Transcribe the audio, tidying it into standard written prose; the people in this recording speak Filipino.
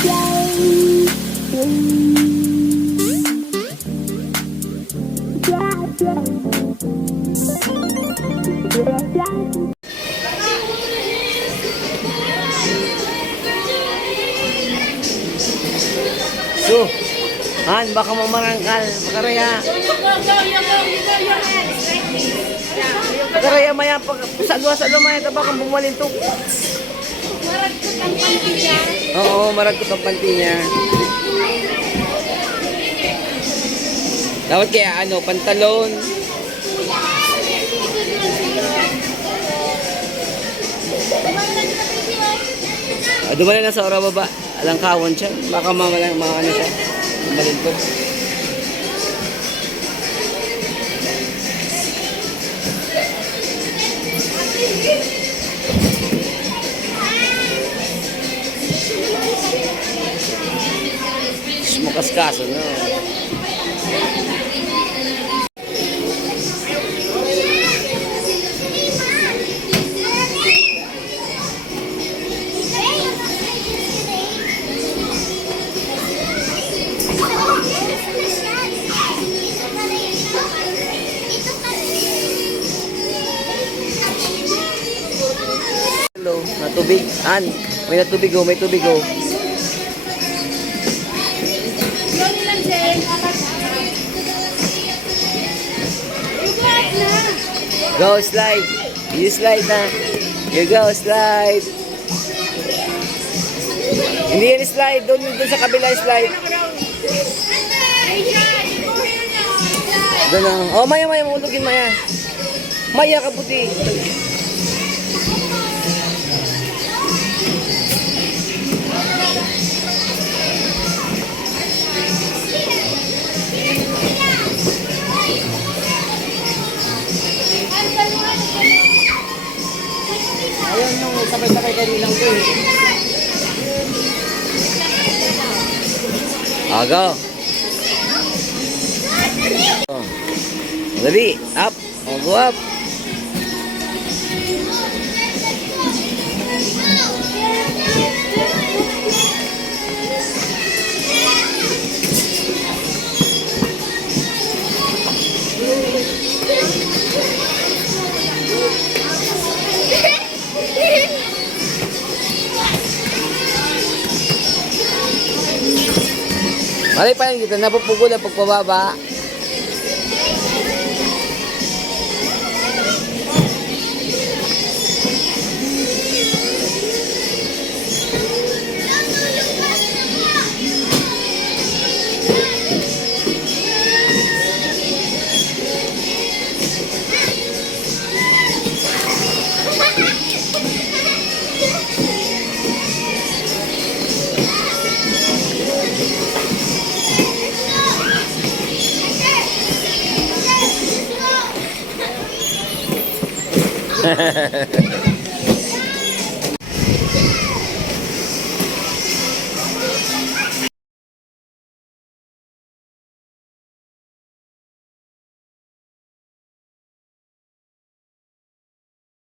So, Han, baka mamarangkal. Pakaraya. Pakaraya maya, sa lumaya, baka bumalintok. Maragkot ang panty niya. Oo, maragkot ang panty niya. Dapat kaya ano, pantalon. Dumalan na sa ora baba. Alangkawan siya. Baka mga ano siya. Malintok. Makaskaso, no? Hello, natubig. An, may natubig oh, may tubig oh. Go slide. You slide na. You go slide. Hindi yan slide. Doon sa kabila slide. Doon lang. Oh, Maya, mahulugin Maya. Maya ka puti. Ayun yung sabay-sabay kanilang ko eh. Go. Oh. Dali, up. Oh, go up. Malay pa yan kita, napupugol ang pagpababa. Hehehehe